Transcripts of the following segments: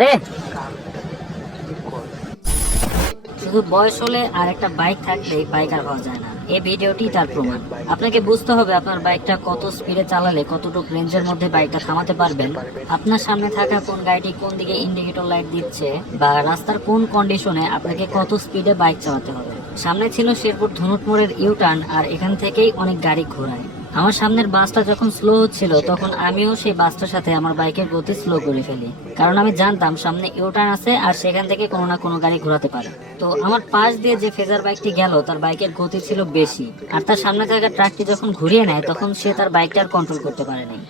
রে শুধু বয়স হলে আর একটা বাইক থাকলেই বাইক আর হওয়া যায় না। এই ভিডিওটি তার প্রমাণ। আপনাকে বুঝতে হবে আপনার বাইকটা কত স্পিডে চালালে কতটুকু রেঞ্জের মধ্যে বাইকটা থামাতে পারবেন, আপনার সামনে থাকা কোন গাড়িটি কোন দিকে ইন্ডিকেটর লাইট দিচ্ছে, বা রাস্তার কোন কন্ডিশনে আপনাকে কত স্পিডে বাইক চালাতে হবে। সামনে ছিল শেরপুর ধনুট মোড়ের ইউটার্ন, আর এখান থেকেই অনেক গাড়ি ঘোরায়। আমার সামনের বাসটা যখন স্লো হচ্ছিল তখন আমিও সেই বাসটার সাথে আমার বাইকের গতি স্লো করে ফেলি, কারণ আমি জানতাম সামনে ইউটার্ন আছে আর সেখান থেকে কোনো না কোনো গাড়ি ঘোরাতে পারে। তো আমার পাশ দিয়ে যে ফেজার বাইকটি গেল তার বাইকের গতি ছিল বেশি, আর তার সামনে থাকা ট্রাকটি যখন ঘুরিয়ে নেয় তখন সে তার বাইকটা আর কন্ট্রোল করতে পারে নাই।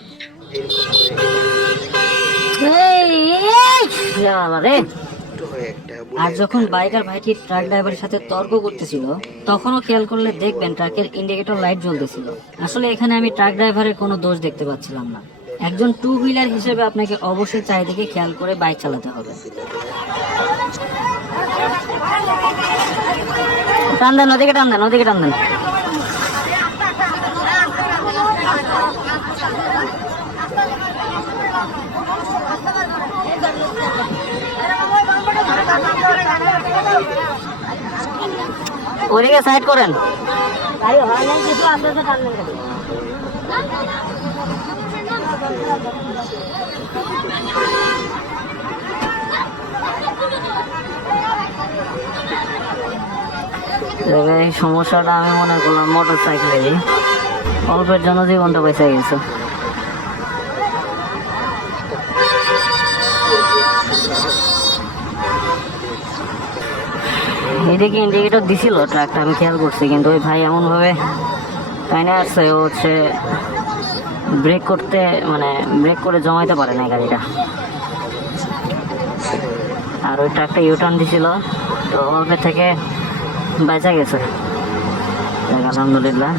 আর যখন বাইকার ভাইটি ট্রাক ড্রাইভারের সাথে তর্ক করতেছিল তখনও খেয়াল করলে দেখবেন ট্রাকের ইন্ডিকেটর লাইট জ্বলতেছিল। আসলে এখানে আমি ট্রাক ড্রাইভারের কোনো দোষ দেখতে পাচ্ছিলাম না। একজন টু হুইলার হিসেবে আপনাকে অবশ্যই চারিদিকে খেয়াল করে বাইক চালাতে হবে। টান দেন, নদীকে টান দেন, নদীকে টান দেন। ওদিকে সাইড করেন। সমস্যাটা আমি মনে করলাম মোটর সাইকেলেরই, অল্পের জন্য জীবনটা বেঁচে গেছে। এদিকে ইন্ডিকেটর দিছিল ট্রাকটা, আমি খেয়াল করছি, কিন্তু ওই ভাই এমন ভাবে টাইনে আসছে, ও হচ্ছে ব্রেক করতে মানে ব্রেক করে জমাইতে পারে না গাড়িটা। আর ওই ট্রাকটা ইউটার্ন দিছিল, তো অল্পের থেকে বেঁচে গেছে, আলহামদুলিল্লাহ।